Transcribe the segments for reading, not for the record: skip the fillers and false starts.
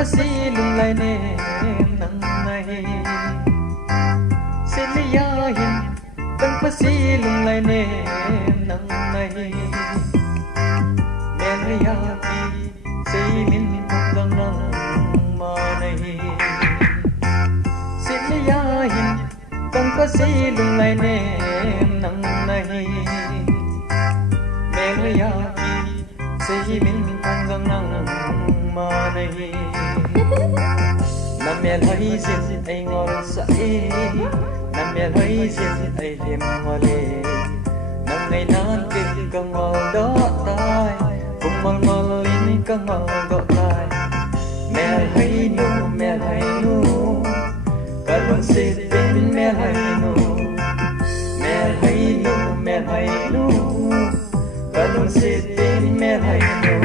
pasi lung lai ne nang nai Silia hin tang pasi lung lai ne nang nai Meria ki sei min thang nang ma nai Silia hin tang pasi lung lai ne nang nai Meria ki sei min thang nang ma nai Namel hoijin Eingol Sah'E Namel hoijin Eingol Ngai nan kinh Kangai đó tai cùng mong linh Kangai đó tai Melhoinu Lungset bên Melhoinu Lungset bên Melhoinu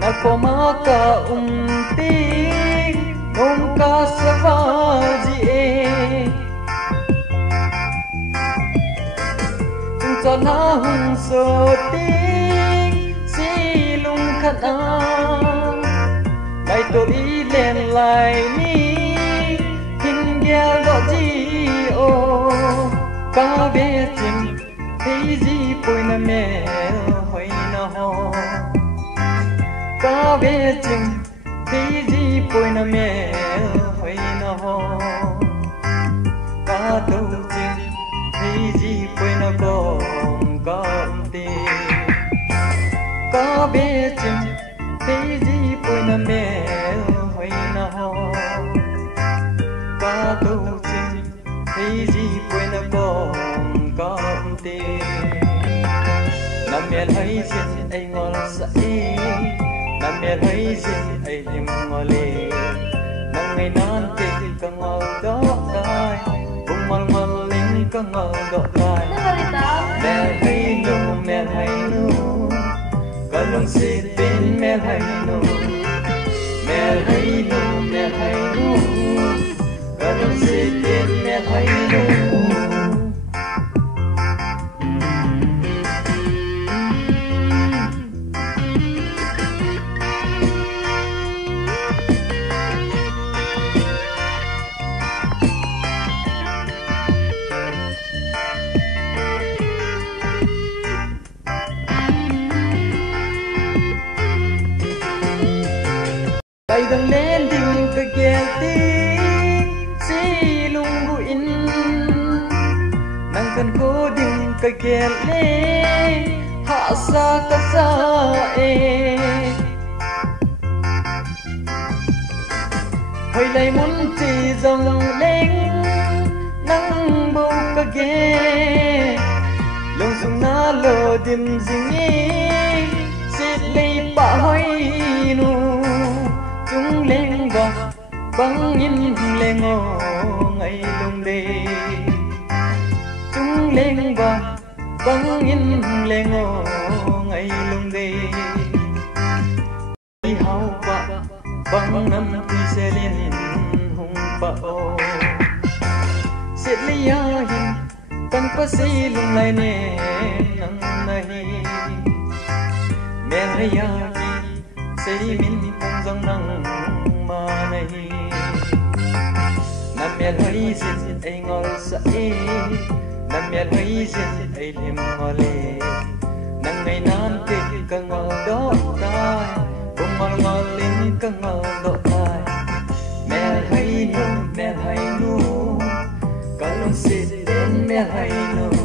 Napomaka umting nungka savaji Tungtona hung soting silung khana Lai to ilen lai ni Hin Gel'O o Ka be chim Hei ji Boinu Melhoinu Ka be chim Hei ji Boinu Melhoinu Ka tu chim Hei ji Boinu kom ti Ka be chim Hei ji Boinu Melhoinu Ka tu chim Hei ji Boinu kom ti Namel hoijin Eingol Sah'E Namel hoijin Eingol Ngai nan kinh Kangai đó tai cùng mong linh Kangai đó tai Melhoinu Lungset bên Melhoinu Lungset bên Melhoinu Bay dâng lên đỉnh cái ghé tiếng si lung in nang cần cố đỉnh cái ghé lên hạ sa ka Sah'E hồi lại muốn chỉ dòng lên nang bầu cái ghé lung sung na lo dim ding sit lấy ba hoinu Chung lên gò băng in lên ngô ngày lung đi Chung lên gò băng in lên ngô ngày lung đi Đi hao bạc băng năm thì sẽ lên hùng bão Sẽ lấy hình tăng phá sĩ lung lại nè nắng này Mẹ hay sei min thang nang ma nai Namel hoijin Eingol Sah'E Namel hoijin Eingol Ngai nan kinh Kangai đó tai cùng mong linh Kangai đó tai Melhoinu Lungset bên Melhoinu